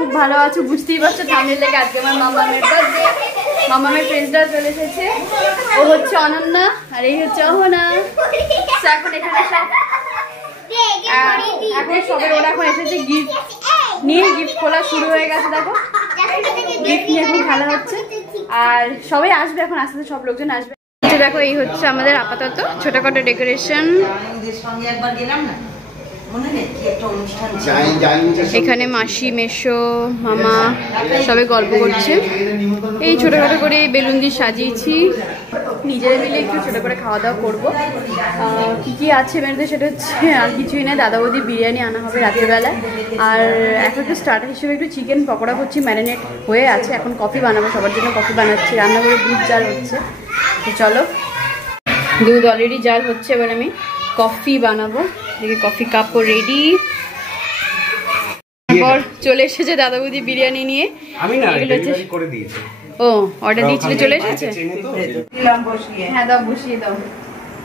খুব ভালো আছো বুঝতেই পারছো থাম্বনেল থেকে। আজকে আমার মামামের বার্থডে, মামামের ফ্রেন্ডসরা চলে এসেছে। ও হচ্ছে অনন্যা আর এই হচ্ছে অহনা। এখন এখানে সব এখন সবের ওরা এখন এসেছে গিফট নিয়ে, গিফট খোলা শুরু হয়ে গেছে। দেখো গিফট নিয়ে এখন খেলা হচ্ছে আর সবাই আসবে এখন, আস্তে আস্তে সব লোকজন আসবে। দেখো এই হচ্ছে আমাদের আপাতত ছোটখাটো ডেকোরেশন। এখানে মাসি, মেশো, মামা সবাই গল্প করছে। এই ছোটখাটো করে বেলুন দিয়ে সাজিয়েছি, নিজেরা মিলে একটু ছোট করে খাওয়া দাওয়া করবো। কি কি আছে মেনুতে সেটা হচ্ছে আর কিছুই না, দাদা বৌদি বিরিয়ানি আনা হবে রাত্রেবেলায়। আর এখন একটু স্টার্টার হিসেবে একটু চিকেন পকোড়া করছি, ম্যারিনেট হয়ে আছে। এখন কফি বানাবো, সবার জন্য কফি বানাচ্ছি, রান্না করে দুধ জাল হচ্ছে। তো চলো, দুধ অলরেডি জাল হচ্ছে, এবার আমি কফি বানাবো। দেখি কফি কাপও রেডি। তারপর চলে এসেছে দাদা বৌদি বিরিয়ানি নিয়ে। ও অর্ডার দিয়েছিল, চলে এসেছে। হ্যাঁ দাও, বসিয়ে দাও।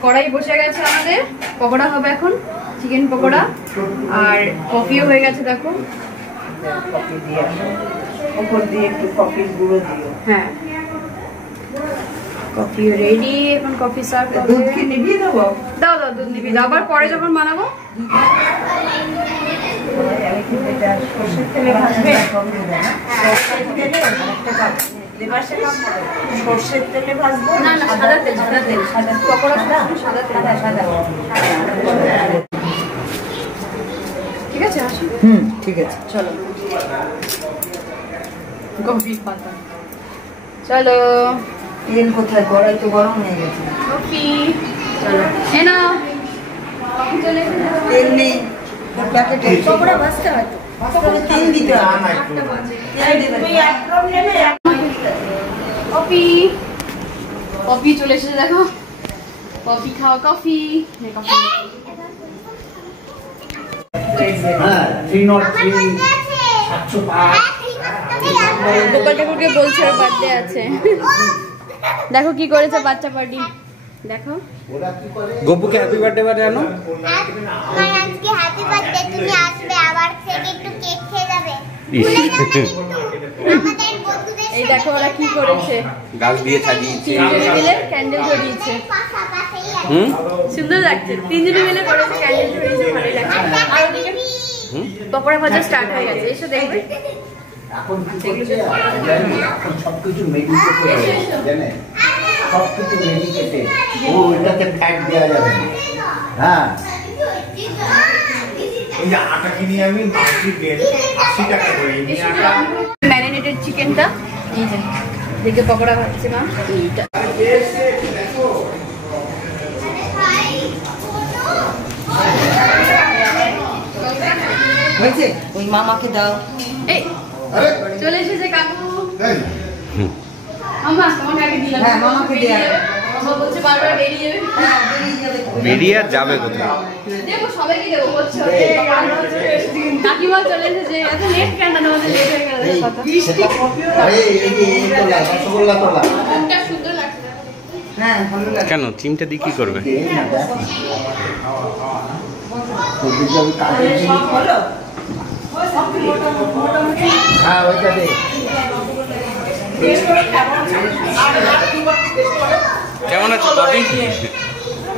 কড়াই বসে গেছে আমাদের, পকোড়া হবে এখন, চিকেন পকোড়া। আর কফিও হয়ে গেছে দেখো। হ্যাঁ কফি রেডি, এখন কফি সার্ভ করব। দুধ কি নিভিয়ে দেবো? দাও দাও, দুধ নিভিয়ে দাও, আবার পরে যখন বানাবো। সরষের তেলে ভাজবো না, না সাদা তেল, সাদা তেল, সাদা পকোড়া সাদা তেল, সাদা। ঠিক আছে আসুন। ঠিক আছে চলো। গম্ভীর পাতা চলো। তেল কোথায়? কড়াই তো গরম হয়ে গেছে। কফি চলো, এ নাও কফি চলে এসেছে। তেল নেই প্যাকেটে, পকোড়া ভাজতে হয় তো, তেল দিতে হবে। কফি কফি চলে এসেছে দেখো, কফি খাও, কফি গোপাল ঠাকুরকে বলছে ওর বার্থডে আছে। দেখো কি করেছে বাচ্চা পার্টি, দেখো গোপুকে হ্যাপি বার্থডে বারে জানো। আজকে হ্যাপি বার্থডে, তুমি আসবে আবার থেকে একটু কেক খেয়ে যাবে। এই দেখো ওরা কি করেছে, গাছ দিয়ে সাজিয়েছে, তিনজনে মিলে ক্যান্ডেল ধরিয়েছে। সুন্দর লাগছে, তিনজনে মিলে করেছে, ক্যান্ডেল ধরিয়েছে, ভালোই লাগছে। আর ওদিকে পকোড়া ভাজা স্টার্ট হয়ে গেছে, এসে দেখবে। এখন সবকিছু মেডিকেটেড, জানেন সবকিছু মেডিকেটেড। ও এটাতে ফ্যাট দেওয়া যাবে না। হ্যাঁ এই যে আটা কিনে আমি 80 টাকা করে এই আটা। ম্যারিনেটেড চিকেনটা এই যে দেখে পকোড়া ভাজছে মা। এইটা হয়েছে, ওই মামাকে দাও। এই চলে এসেছে কাকু। মামা তোমাকে আগে দিলাম। হ্যাঁ মামাকে দেয়া। মামা বলছে বারবার বেরিয়ে যাবে। হ্যাঁ বেরিয়ে যাবে। বেরিয়ে আর যাবে কোথায়? দেখো সবাইকে দেবো বলছো। কাকিমা চলে এসেছে, এত লেট কেন? আমাদের লেট হয়ে গেল কথা। রসগোল্লা তোলা কোনটা সুন্দর লাগছে? হ্যাঁ ভালো লাগে। কেন চিমটা দিয়ে কি করবে? হ্যাঁ ওইটা দে। কেমন আছো কবি?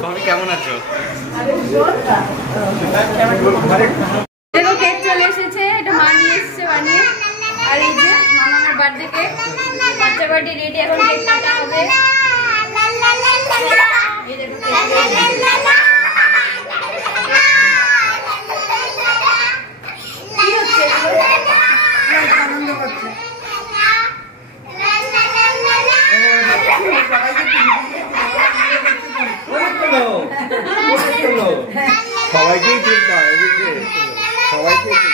কবি কেমন আছো? দেখো কেক চলে এসেছে, এটা মা নিয়ে এসেছে বানিয়ে। আর এই যে মামার বার্থডে কেক, বাচ্চা বার্থডে রেডি, এখন কেক কাটা হবে। এই দেখো কি হচ্ছে? আনন্দ করছে। সবাইকেই তুলতে হয়, সবাইকেই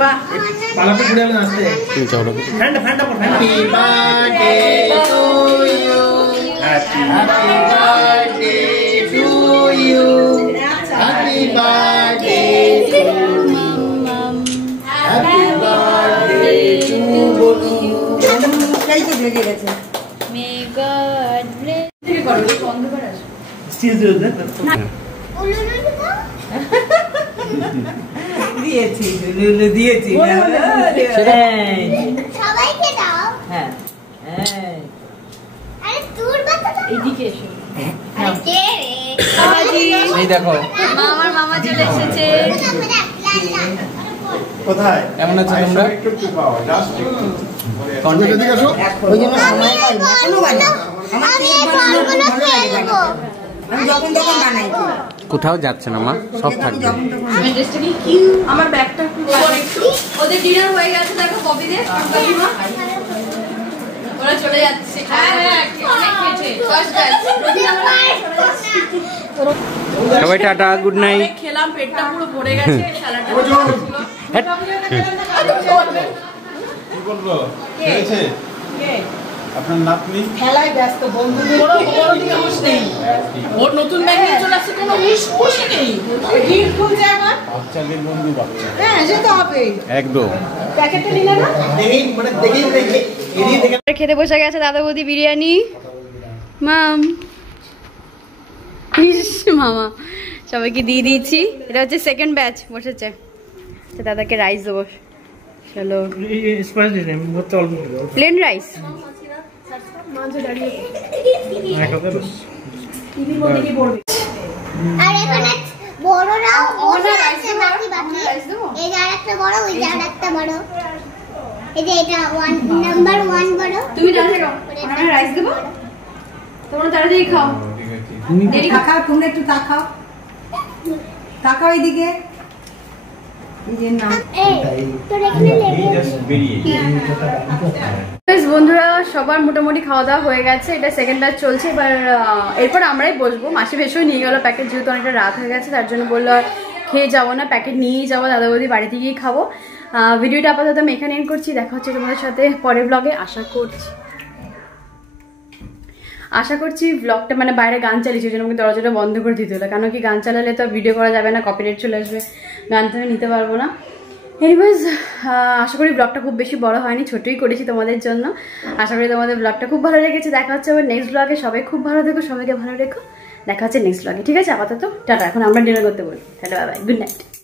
বাহ পালাতে ঘুরে আমি আসতে ফ্যানটা পর happy birthday to you, happy birthday to you, happy birthday to mum, happy birthday to বলু। এই তো বেরিয়ে গেছে। May God bless. থেকে করো, বন্ধ করে আসো। স্টিল দিও না। উলুলু দিয়েছি লুলু দিয়েছি সবাইকে দাও। হ্যাঁ আরে তোর বাচ্চাটা এইদিকে এসো। আরে কে রে? এই দেখো আমার মামা চলে এসেছে। কোথায় কেমন আছো তোমরা? একটু একটু পাও জাস্ট একটু ওই জন্য সময় পাই না কোনো বানাই আমার আমি কেক এই বানানো ফলগুলো খুব ভালো লাগে খেলবো। বানাতে। আমি যখন তখন বানাই কোথাও যাচ্ছে না মা, সব আমি থাকবে। যখন তখন আমি ড্রেসটা কি আমার ব্যাগটা একটু ওদের ডিনার হয়ে গেছে দেখো কবিদের কাকিমা ওরা চলে যাচ্ছে। হ্যাঁ অনেক খেয়েছে ফার্স্ট ব্যাচ সবাই টাটা, গুড নাইট। খেলাম পেটটা পুরো ভরে গেছে স্যালাডটা কি বলবো হয়েছে আপনার নাতনি খেলায় ব্যস্ত বন্ধুদের ওর দিকে হুঁশ নেই ওর নতুন ব্যাগ নিয়ে চলে আসছে কোনো হুঁশই নেই গিফট খুলছে এখন বাচ্চাদের বন্ধু বাচ্চা হ্যাঁ সে তো হবেই একদম প্যাকেটটা নিলে না খেতে বসে গেছে দাদা বৌদি বিরিয়ানি মাম মামা সবাইকে দিয়ে দিয়েছি। এটা হচ্ছে সেকেন্ড ব্যাচ বসেছে। দাদাকে রাইস দেবো। চলো প্লেন রাইস আর এখানে বড়রাও বসে আছে বাকি বাকি। এই যে আরেকটা বড়, ওই যে আরেকটা বড়। এই যে এটা নাম্বার 1 বড়। তুমি রাইস দেবো তোমরা তাড়াতাড়ি খাও। তাকাও তোমরা একটু তাকাও তাকাও এইদিকে এই যে না এই তোর এখানে লেবু জাস্ট বেরিয়ে বন্ধুরা সবার মোটামুটি খাওয়া দাওয়া হয়ে গেছে। এটা সেকেন্ড ব্যাচ চলছে। এবার এরপর আমরাই বসবো। মাসি ভেসেও নিয়ে গেল প্যাকেট, যেহেতু অনেকটা রাত হয়ে গেছে তার জন্য বললো খেয়ে যাবো না, প্যাকেট নিয়েই যাবো, দাদা বৌদি বাড়িতে গিয়েই খাবো। ভিডিওটা আপাতত আমি এখানে এন্ড করছি। দেখা হচ্ছে তোমাদের সাথে পরের ব্লগে। আশা করছি ব্লগটা মানে বাইরে গান চালিয়েছি, ওই জন্য আমাকে দরজাটা বন্ধ করে দিতে হলো, কারণ কি গান চালালে তো ভিডিও করা যাবে না, কপিরাইট চলে আসবে, গান তো আমি নিতে পারবো না। এনিওয়েজ আশা করি ব্লগটা খুব বেশি বড় হয়নি, ছোটই করেছি তোমাদের জন্য। আশা করি তোমাদের ব্লগটা খুব ভালো লেগেছে। দেখা হচ্ছে আবার নেক্সট ব্লগে। সবাই খুব ভালো থেকো, সবাইকে ভালো রেখো। দেখা হচ্ছে নেক্সট ব্লগে। ঠিক আছে, আপাতত টাটা। এখন আমরা ডিনার করতে বলি। Tata, bye bye, good night.